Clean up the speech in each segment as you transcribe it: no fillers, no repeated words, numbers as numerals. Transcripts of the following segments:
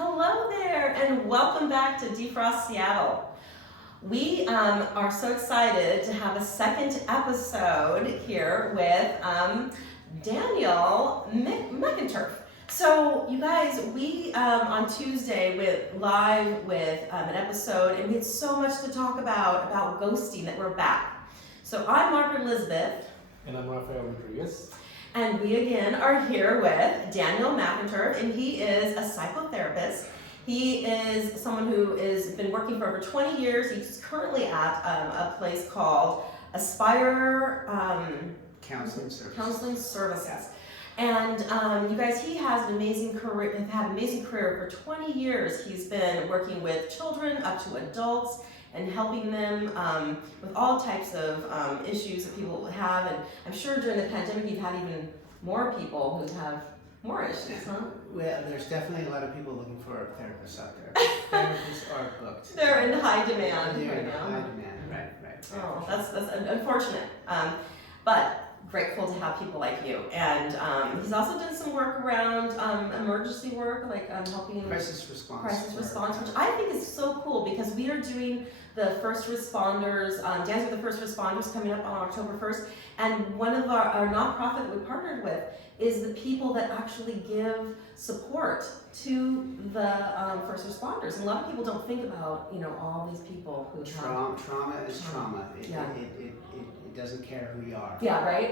Hello there, and welcome back to DeFrost Seattle. We are so excited to have a second episode here with Daniel McInturff. So, you guys, we on Tuesday went live with an episode, and we had so much to talk about ghosting that we're back. So, I'm Margaret Elizabeth. And I'm Rafael Rodriguez. And we again are here with Daniel McInturff, and he is a psychotherapist. He is someone who has been working for over 20 years. He's currently at a place called Aspire Counseling Services. And you guys, he has an amazing career. Had an amazing career for 20 years. He's been working with children up to adults and helping them with all types of issues that people have. And I'm sure during the pandemic you've had even more people who have more issues, huh? Well, there's definitely a lot of people looking for therapists out there. Therapists are booked. They're in high demand They're right in now. high demand, right. Yeah, Oh, for that's unfortunate. But grateful to have people like you. And he's also done some work around emergency work, like helping crisis response, which I think is so cool because we are doing the first responders, Dance with the First Responders coming up on October 1st. And one of our nonprofit that we partnered with is the people that actually give support to the first responders. And a lot of people don't think about, all these people who have trauma is trauma. It doesn't care who you are. Yeah, right.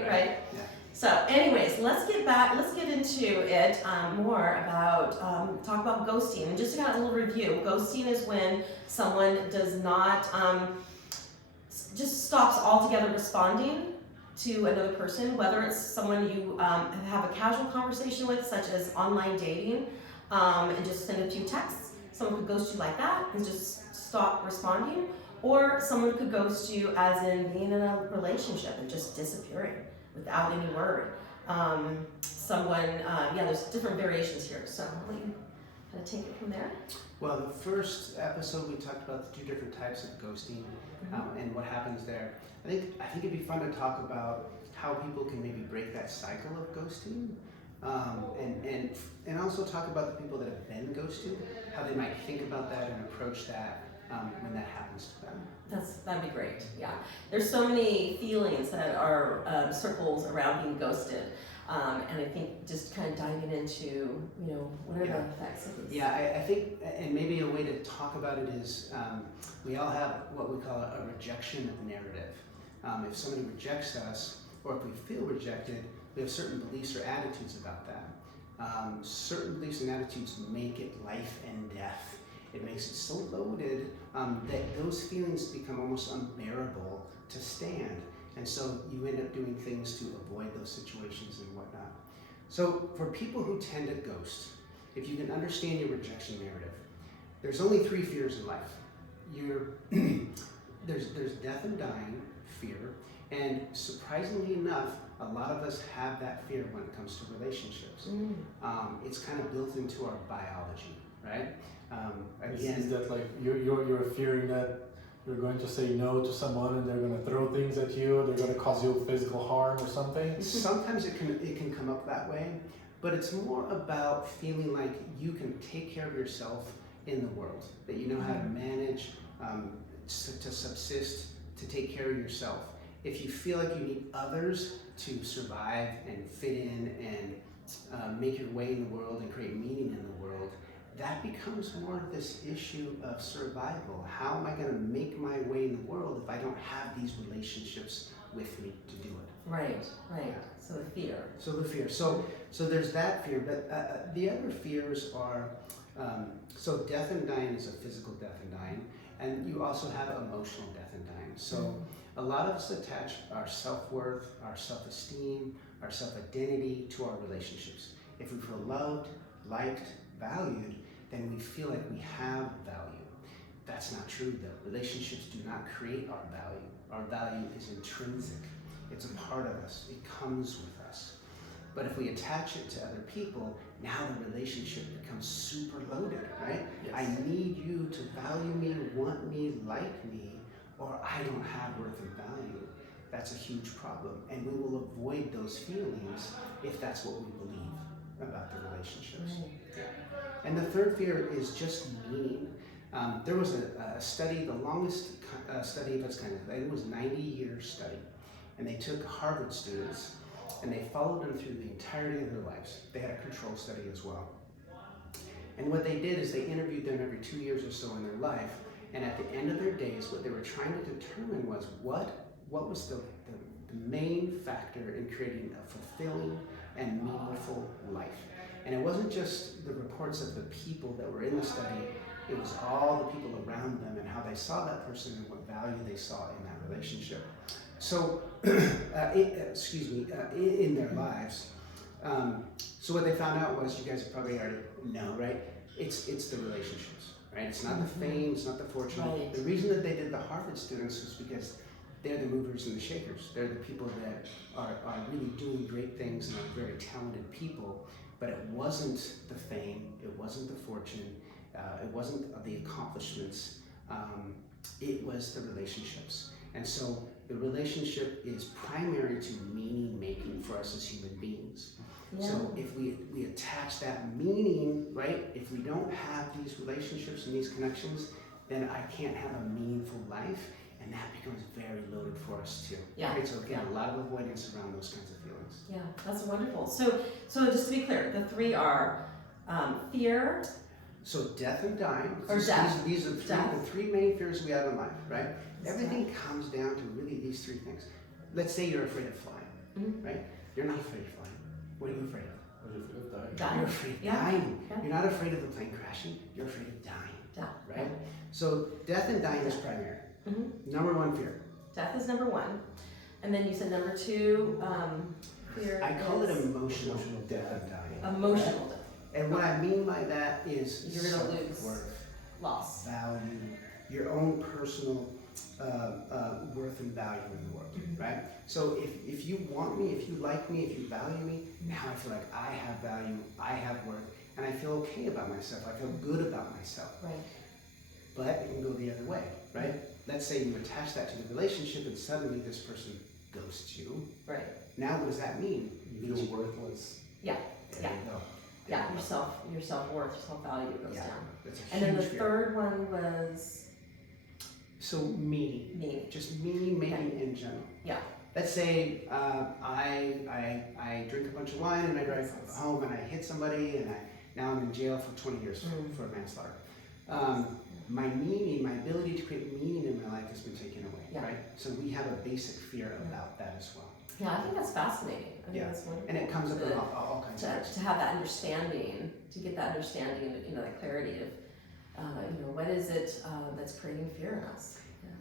Yeah. So anyways, let's get into it more about, talk about ghosting. And just to kind of a little review, ghosting is when someone does not, just stops altogether responding to another person, whether it's someone you have a casual conversation with, such as online dating, and just send a few texts. Someone could ghost you like that and just stop responding, or someone could ghost you as in being in a relationship and just disappearing without any word. There's different variations here, so I'll let you kind of take it from there. Well, the first episode we talked about the two different types of ghosting and what happens there. I think it'd be fun to talk about how people can maybe break that cycle of ghosting, and also talk about the people that have been ghosted, how they might think about that and approach that when that happens to them. That'd be great. Yeah, there's so many feelings that are circles around being ghosted, and I think just kind of diving into what are the effects of this. Yeah, I think, and maybe a way to talk about it is we all have what we call a rejection narrative. If somebody rejects us, or if we feel rejected, we have certain beliefs or attitudes about that. Certain beliefs and attitudes make it life and death. It makes it so loaded that those feelings become almost unbearable to stand. And so you end up doing things to avoid those situations and whatnot. So for people who tend to ghost, if you can understand your rejection narrative, there's only three fears in life. There's death and dying, fear, and surprisingly enough, a lot of us have that fear when it comes to relationships. It's kind of built into our biology, right? Again, is that like you're fearing that you're going to say no to someone and they're going to throw things at you, or they're going to cause you physical harm or something? Sometimes it can come up that way, but it's more about feeling like you can take care of yourself in the world, that you know how to manage, to subsist, to take care of yourself. If you feel like you need others to survive and fit in and make your way in the world and create meaning in the world, that becomes more of this issue of survival. How am I going to make my way in the world if I don't have these relationships with me to do it? Right. So the fear. So there's that fear, but the other fears are, so death and dying is a physical death and dying, and you also have emotional death and dying. So a lot of us attach our self-worth, our self-esteem, our self-identity to our relationships. If we feel loved, liked, valued, then we feel like we have value. That's not true though. Relationships do not create our value. Our value is intrinsic. It's a part of us. It comes with us. But if we attach it to other people, now the relationship becomes super loaded, right? Yes. I need you to value me, want me, like me, or I don't have worth and value. That's a huge problem. And we will avoid those feelings if that's what we believe about the relationships. Right. Yeah. And the third fear is just meaning. There was a study, the longest study of its kind. It was a 90-year study. And they took Harvard students and they followed them through the entirety of their lives. They had a control study as well. And what they did is they interviewed them every 2 years or so in their life. And at the end of their days, what they were trying to determine was what was the main factor in creating a fulfilling and meaningful life. And it wasn't just the reports of the people that were in the study, it was all the people around them and how they saw that person and what value they saw in that relationship. So, in their lives. So what they found out was, you guys probably already know, right? It's the relationships, right? It's not the fame, it's not the fortune. Right. The reason that they did the Harvard students was because they're the movers and the shakers. They're the people that are really doing great things and are very talented people. But it wasn't the fame, it wasn't the fortune, it wasn't the accomplishments, it was the relationships. And so the relationship is primary to meaning making for us as human beings. Yeah. So if we attach that meaning, right, if we don't have these relationships and these connections, then I can't have a meaningful life, and that becomes very loaded for us too. Yeah. Right? So again, a lot of avoidance around those kinds of feelings. Yeah, that's wonderful. So just to be clear, the three are fear. So death and dying. Or death. These are the three main fears we have in life, right? Everything comes down to really these three things. Let's say you're afraid of flying, right? You're not afraid of flying. What are you afraid of? Are you afraid of dying? Dying. You're afraid of dying. You're not afraid of the plane crashing. You're afraid of dying, right? So death and dying is primary. Number one fear. Death is number one. And then you said number two, fear I call it is emotional death and dying. emotional death. And what I mean by that is You're gonna lose self-worth, loss. value, your own personal worth and value in the world, right? So if you want me, if you like me, if you value me, now I feel like I have value, I have worth, and I feel okay about myself. I feel good about myself. Right. But it can go the other way, right? Let's say you attach that to the relationship and suddenly this person ghosts you. Right. Now what does that mean? You feel worthless. Yeah. There Yeah. you go. Yeah. Your self-worth, your self-value goes Yeah. down. That's a And then the huge fear. third one was So meaning. me. Just meaning making in general. Yeah. Let's say I drink a bunch of wine and I drive home and I hit somebody and now I'm in jail for 20 years for manslaughter. My meaning, my ability to create meaning in my life has been taken away, right? So we have a basic fear about that as well. Yeah, I think that's fascinating. I think that's wonderful. And it comes up in to, all kinds of ways. to have that understanding, to get that understanding, that clarity of, what is it that's creating fear in us?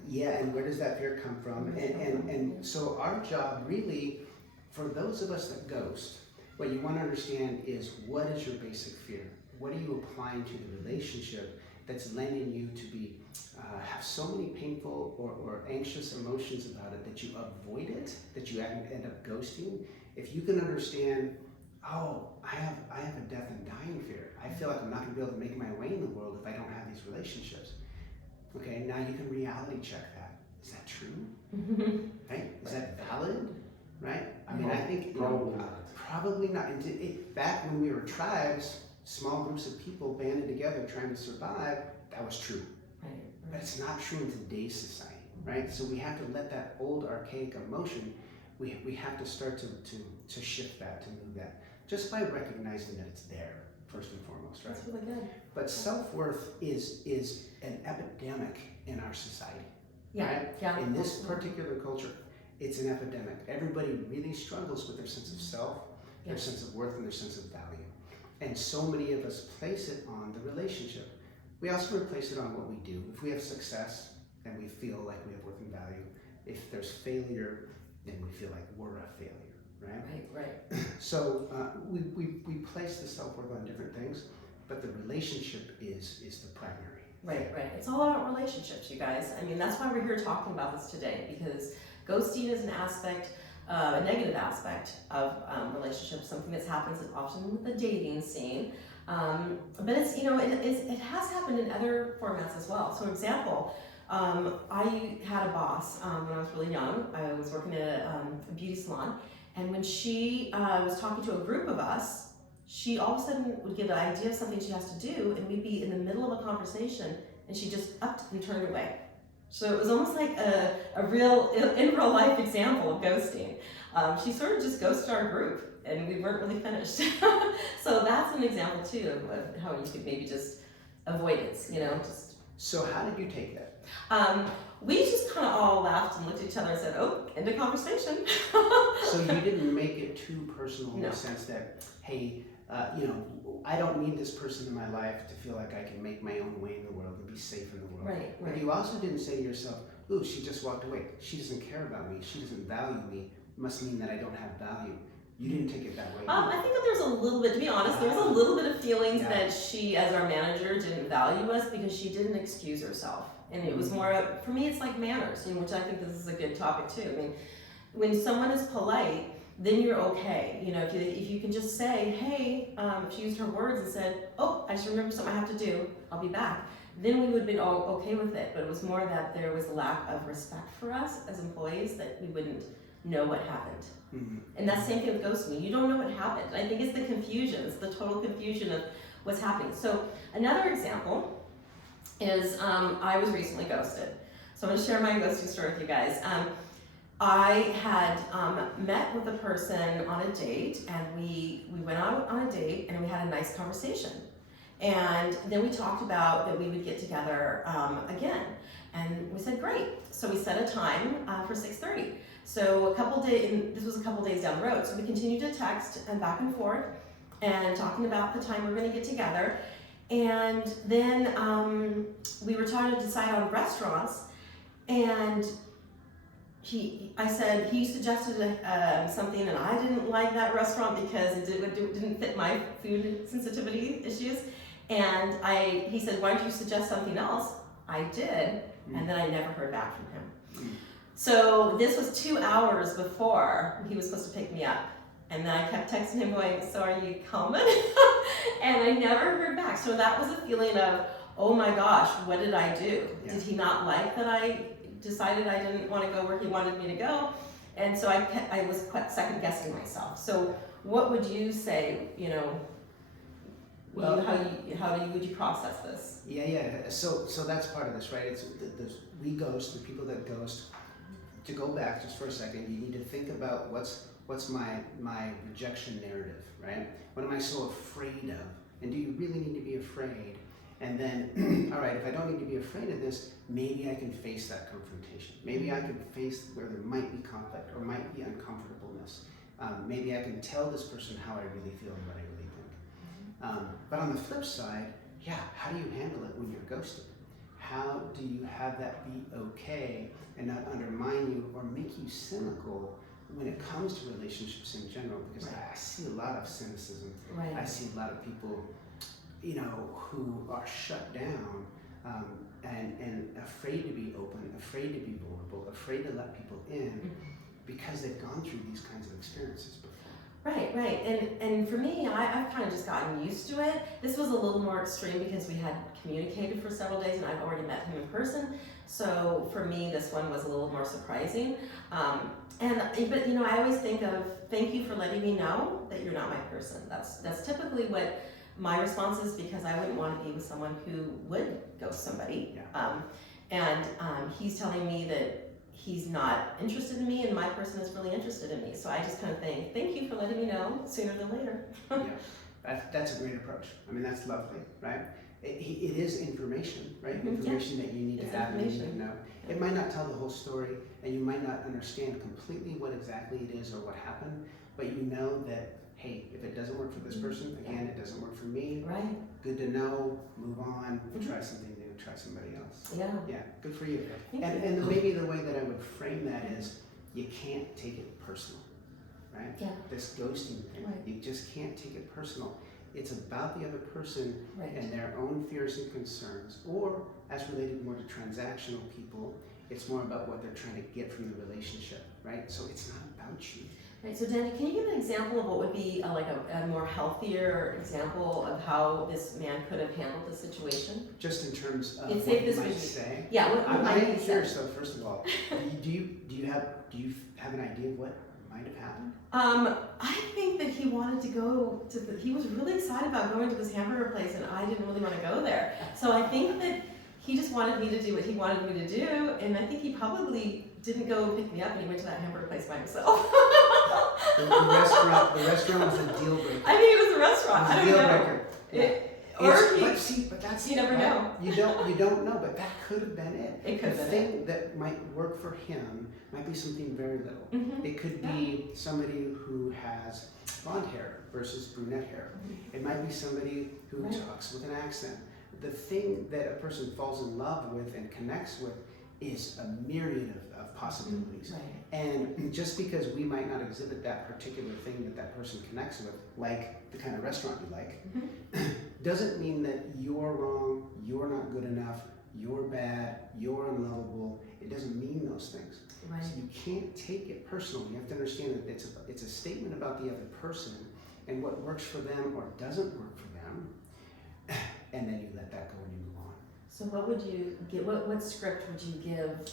Yeah, and where does that fear come from? And so our job really, for those of us that ghost, what you want to understand is, what is your basic fear? What are you applying to the relationship that's lending you to be have so many painful or anxious emotions about it that you avoid it, that you end up ghosting? If you can understand, oh, I have a death and dying fear. I feel like I'm not going to be able to make my way in the world if I don't have these relationships. Okay, now you can reality check that. Is that true? Right? Is that valid? Right? I mean, I think Probably not. Probably not. Back when we were tribes, small groups of people banded together trying to survive, that was true. Right. But it's not true in today's society, right? So we have to let that old archaic emotion, we have to start to shift that, to move that, just by recognizing that it's there, first and foremost, right? That's really good. But self-worth is an epidemic in our society. Yeah. Right? Yeah. In this particular culture, it's an epidemic. Everybody really struggles with their sense of self, their sense of worth, and their sense of value. And so many of us place it on the relationship. We also replace it on what we do. If we have success, then we feel like we have worth and value. If there's failure, then we feel like we're a failure, right? Right. So we place the self-worth on different things, but the relationship is the primary. Right. It's all about relationships, you guys. I mean, that's why we're here talking about this today, because ghosting is an aspect, a negative aspect of relationships, something that happens often with the dating scene. But it's, it has happened in other formats as well. So, for example, I had a boss when I was really young. I was working at a beauty salon, and when she was talking to a group of us, she all of a sudden would get an idea of something she has to do, and we'd be in the middle of a conversation, and she just upped and turned away. So it was almost like a real, in real life example of ghosting. She sort of just ghosted our group, and we weren't really finished. So that's an example too of how you could maybe just avoidance, just. So how did you take that? We just kind of all laughed and looked at each other and said, "Oh, end of conversation." So you didn't make it too personal in No. the sense that, hey, I don't need this person in my life to feel like I can make my own way in the world and be safe in the world. Right. But you also didn't say to yourself, ooh, she just walked away. She doesn't care about me. She doesn't value me. Must mean that I don't have value. You didn't take it that way. I think that there's a little bit, to be honest, there was a little bit of feelings Yeah. that she, as our manager, didn't value us because she didn't excuse herself. And it was more, for me, it's like manners, which I think this is a good topic too. I mean, when someone is polite, then you're okay. If you can just say, hey, if she used her words and said, oh, I just remembered something I have to do, I'll be back, then we would have been all okay with it. But it was more that there was a lack of respect for us as employees, that we wouldn't know what happened. Mm-hmm. And that's the same thing with ghosting. You don't know what happened. I think it's the confusion. It's the total confusion of what's happening. So another example is I was recently ghosted. So I'm going to share my ghosting story with you guys. I had met with a person on a date, and we went out on a date, and we had a nice conversation. And then we talked about that we would get together again. And we said, great. So we set a time for 6:30. So this was a couple days down the road. So we continued to text and back and forth and talking about the time we were going to get together. And then we were trying to decide on restaurants, and he suggested something, and I didn't like that restaurant because it didn't fit my food sensitivity issues. And he said, why don't you suggest something else? I did, and then I never heard back from him. So this was 2 hours before he was supposed to pick me up. And then I kept texting him going, so are you coming? And I never heard back. So that was a feeling of, oh my gosh, what did I do? Yeah. Did he not like that I decided I didn't want to go where he wanted me to go? And so I was second guessing myself. So what would you say, Well, would you process this? Yeah. So that's part of this, right? It's we ghost, the people that ghost. To go back just for a second, you need to think about what's my rejection narrative, right? What am I so afraid of? And do you really need to be afraid? And then, all right, if I don't need to be afraid of this, maybe I can face that confrontation. Maybe I can face where there might be conflict or might be uncomfortableness. Maybe I can tell this person how I really feel and what I really think. But on the flip side, how do you handle it when you're ghosted? How do you have that be okay and not undermine you or make you cynical when it comes to relationships in general? Because I see a lot of cynicism. Right. I see a lot of people, who are shut down and afraid to be open, afraid to be vulnerable, afraid to let people in because they've gone through these kinds of experiences before. Right. And for me, I've kind of just gotten used to it. This was a little more extreme because we had communicated for several days and I've already met him in person. So for me, this one was a little more surprising. But I always think of, thank you for letting me know that you're not my person. That's typically what my response is, because I wouldn't want to be with someone who would ghost somebody. Yeah. He's telling me that he's not interested in me and my person is really interested in me. So I just kind of think, thank you for letting me know sooner than later. That's a great approach. I mean, that's lovely, right? It is information, right? Information that you need to have and you need to know. It might not tell the whole story, and you might not understand completely what exactly it is or what happened, but you know that, hey, if it doesn't work for this person, again, it doesn't work for me. Right. Good to know, move on, try something new, try somebody else. Yeah. Good for you. Thank you. And maybe the way that I would frame that is, you can't take it personal, right? Yeah. This ghosting thing, Right. you just can't take it personal. It's about the other person Right. and their own fears and concerns, or as related more to transactional people, it's more about what they're trying to get from the relationship, right? So it's not about you. Right. So Danny, can you give an example of what would be a more healthier example of how this man could have handled the situation? Just in terms of It's what safe you this might would be- say. Yeah. What I'm might be curious said? though, first of all, do you have an idea of what might have happened? I think that he wanted to go to he was really excited about going to this hamburger place, and I didn't really want to go there. So I think that he just wanted me to do what he wanted me to do, and I think he probably didn't go pick me up, and he went to that hamburger place by himself. The restaurant was a deal breaker. I think it was a restaurant. It was I a don't deal know. breaker. But that's you never right? know. You don't know, but that could have been it. It could have The been thing that might work for him might be something very little. Mm-hmm. It could be somebody who has blonde hair versus brunette hair. Mm-hmm. It might be somebody who Right. talks with an accent. The thing that a person falls in love with and connects with is a myriad of possibilities. Right. And just because we might not exhibit that particular thing that that person connects with, like the kind of restaurant you like, Mm-hmm. doesn't mean that you're wrong, you're not good enough, you're bad, you're unlovable. It doesn't mean those things. Right. So you can't take it personally. You have to understand that it's a statement about the other person and what works for them or doesn't work for them, and then you let that go and you move on. So what would you give? What script would you give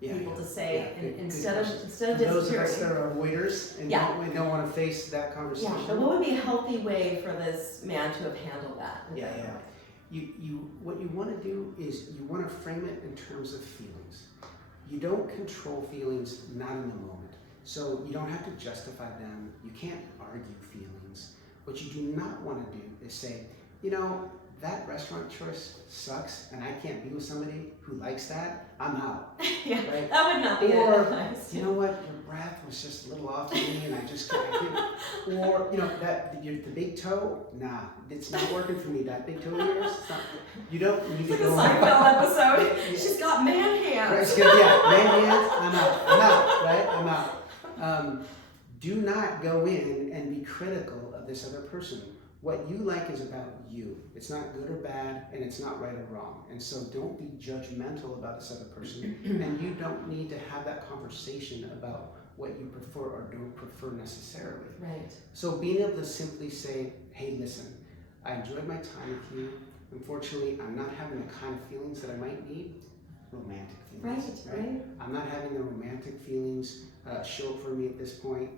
people to say good instead question. of For those of disappearing? us that are avoiders and don't want to face that conversation. Yeah, but what would be a healthy way for this man to have handled that? What you want to do is you want to frame it in terms of feelings. You don't control feelings, not in the moment. So you don't have to justify them. You can't argue feelings. What you do not want to do is say, that restaurant choice sucks and I can't be with somebody who likes that, I'm out. Yeah, right? that would not be nice. You know what, your breath was just a little off to me and I just can't. Or, the big toe, nah, it's not working for me. That big toe of yours, you don't need It's to like go. a Seinfeld episode. Yeah. She's got man hands. Right, man hands, I'm out, right? I'm out. Do not go in and be critical of this other person. What you like is about you. It's not good or bad, and it's not right or wrong. And so don't be judgmental about this other person, and you don't need to have that conversation about what you prefer or don't prefer necessarily. Right. So being able to simply say, hey, listen, I enjoyed my time with you. Unfortunately, I'm not having the kind of feelings that I might need. Romantic feelings. Right. I'm not having the romantic feelings show up for me at this point.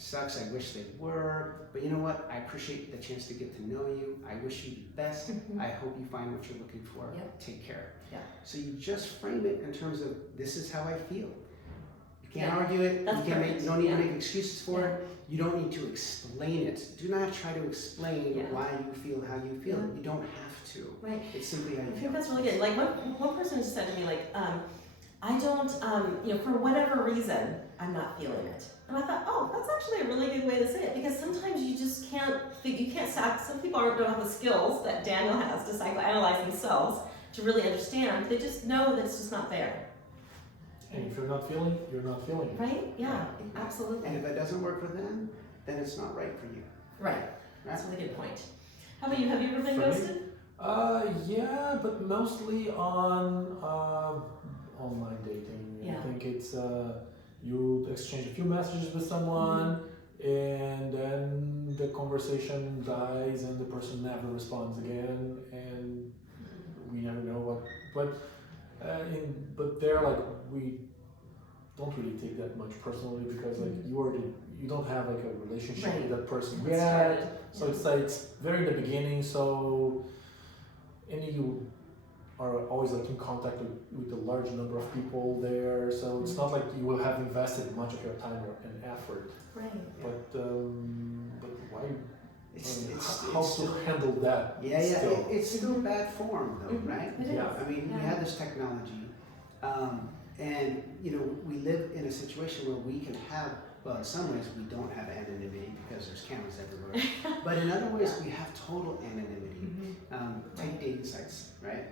Sucks, I wish they were, but you know what? I appreciate the chance to get to know you. I wish you the best. Mm-hmm. I hope you find what you're looking for. Yep. Take care. Yeah. So you just frame it in terms of, this is how I feel. You can't argue it. That's You perfect. don't need to make excuses for it. You don't need to explain it. Do not try to explain why you feel how you feel. You don't have to. Right. It's simply how you I feel. think that's really good. Like one person just said to me, like, I don't, for whatever reason, I'm not feeling it. And I thought, oh, that's actually a really good way to say it, because sometimes you just can't, some people don't have the skills that Daniel has to psychoanalyze themselves to really understand. They just know that it's just not there. And if you're not feeling, you're not feeling. Right? Yeah, absolutely. And if it doesn't work for them, then it's not right for you. Right. That's a really good point. How about you? Have you ever been ghosted? Yeah, but mostly on online dating. Yeah. I think it's you exchange a few messages with someone, and then the conversation dies, and the person never responds again, and we never know what. But they're like, we don't really take that much personally, because like you don't have like a relationship with that person yet. So it's like it's very in the beginning. So and you are always like in contact with a large number of people there. So it's not like you will have invested much of your time and effort. Right. But why? How It's to handle that? Still? It's still bad form though, right? It is. Yeah. I mean, we have this technology, and we live in a situation where we can have, well, in some ways we don't have anonymity because there's cameras everywhere, but in other ways we have total anonymity. Take dating sites, right?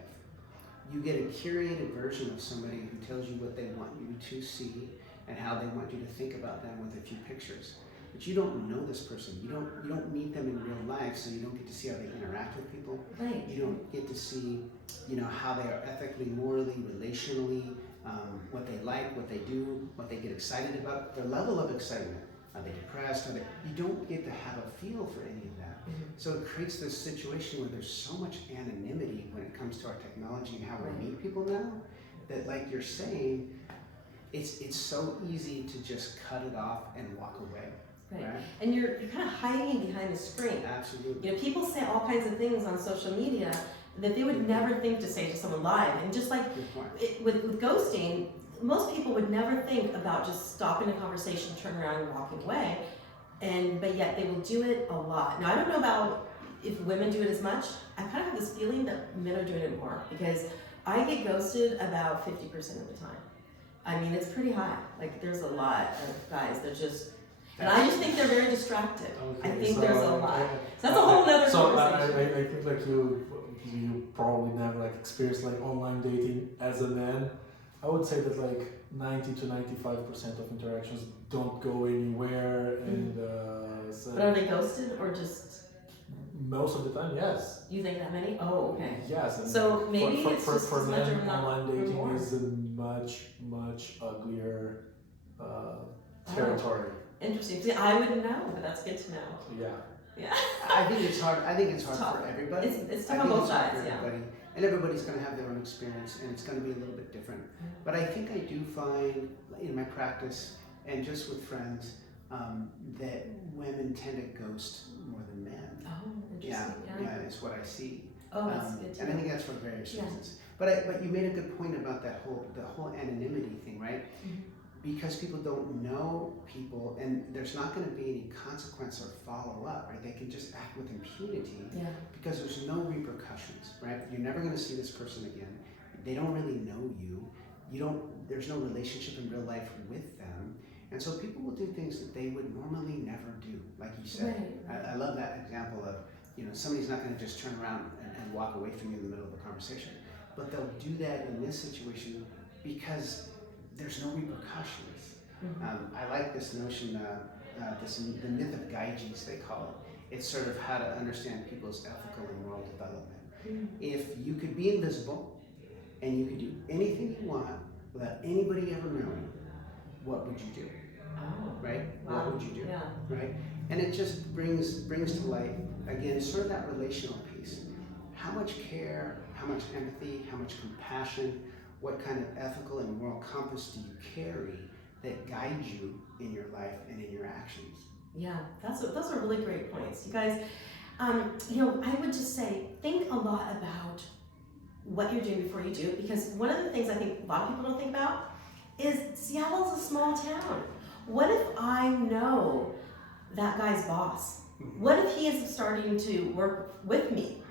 You get a curated version of somebody who tells you what they want you to see and how they want you to think about them with a few pictures. But you don't know this person. You don't meet them in real life, so you don't get to see how they interact with people. Right. You don't get to see, how they are ethically, morally, relationally, what they like, what they do, what they get excited about, their level of excitement. Are they depressed? You don't get to have a feel for any of that. So it creates this situation where there's so much anonymity when it comes to our technology and how we meet people now, that like you're saying, it's so easy to just cut it off and walk away. Right. And you're kind of hiding behind the screen. Absolutely. You know, people say all kinds of things on social media that they would never think to say to someone live. And just like with ghosting, most people would never think about just stopping a conversation, turning around and walking away. But yet they will do it a lot. Now, I don't know about if women do it as much. I kind of have this feeling that men are doing it more, because I get ghosted about 50% of the time. I mean, it's pretty high. Like, there's a lot of guys that just, and I just think they're very distracted. Okay, I think so there's a lot. So that's a whole nother conversation. I think like you probably never like experienced like online dating as a man. I would say that like 90 to 95% of interactions don't go anywhere, and so But are they ghosted or just? most of the time, yes. You think that many? Oh, okay. Yes. And So maybe for, it's for, just for as much men, or not online or dating more. is a much uglier territory. Interesting. See, I wouldn't know, but that's good to know. Yeah. Yeah. I think it's hard. I think it's hard tough. for everybody. It's I tough on think both it's hard sides, for yeah. everybody. And everybody's going to have their own experience, and it's going to be a little bit different. But I think I do find in my practice and just with friends that women tend to ghost more than men. Oh, interesting. Yeah, it's what I see. Oh, that's good to and I know. think that's for various reasons. But you made a good point about the whole anonymity thing, right? Mhm. Because people don't know people, and there's not going to be any consequence or follow up, right? They can just act with impunity because there's no repercussions, right? You're never going to see this person again. They don't really know you. There's no relationship in real life with them. And so people will do things that they would normally never do, like you said. Right. I love that example of, somebody's not going to just turn around and walk away from you in the middle of a conversation, but they'll do that in this situation because there's no repercussions. Mm-hmm. I like this notion, the myth of Gyges, they call it. It's sort of how to understand people's ethical and moral development. Mm-hmm. If you could be invisible and you could do anything you want without anybody ever knowing, what would you do? Oh, Right? wow. What would you do? Yeah. Right? And it just brings to light, again, sort of that relational piece. How much care, how much empathy, how much compassion, what kind of ethical and moral compass do you carry that guides you in your life and in your actions? Yeah, those are really great points. You guys, I would just say, think a lot about what you're doing before you do it, because one of the things I think a lot of people don't think about is Seattle's a small town. What if I know that guy's boss? What if he is starting to work with me,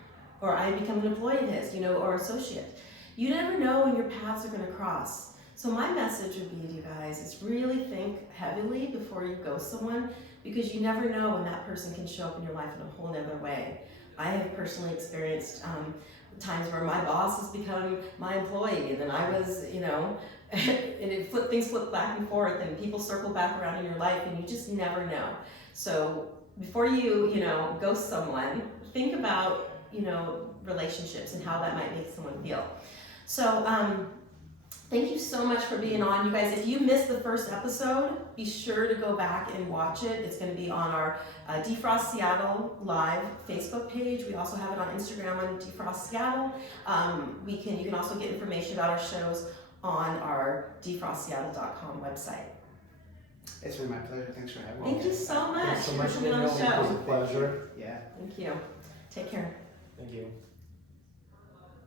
or I become an employee of his, or associate? You never know when your paths are going to cross. So my message would be to you guys is really think heavily before you ghost someone, because you never know when that person can show up in your life in a whole nother way. I have personally experienced times where my boss has become my employee, and then I was, and things flip back and forth, and people circle back around in your life, and you just never know. So before you, ghost someone, think about, relationships and how that might make someone feel. So thank you so much for being on. You guys, if you missed the first episode, be sure to go back and watch it. It's going to be on our DeFrost Seattle live Facebook page. We also have it on Instagram on DeFrost Seattle. You can also get information about our shows on our DeFrostSeattle.com website. It's been my pleasure. Thanks for having me. Thank you so much Thanks so much, for coming on the Danielle. It was show. a pleasure. Yeah. Thank you. Take care. Thank you.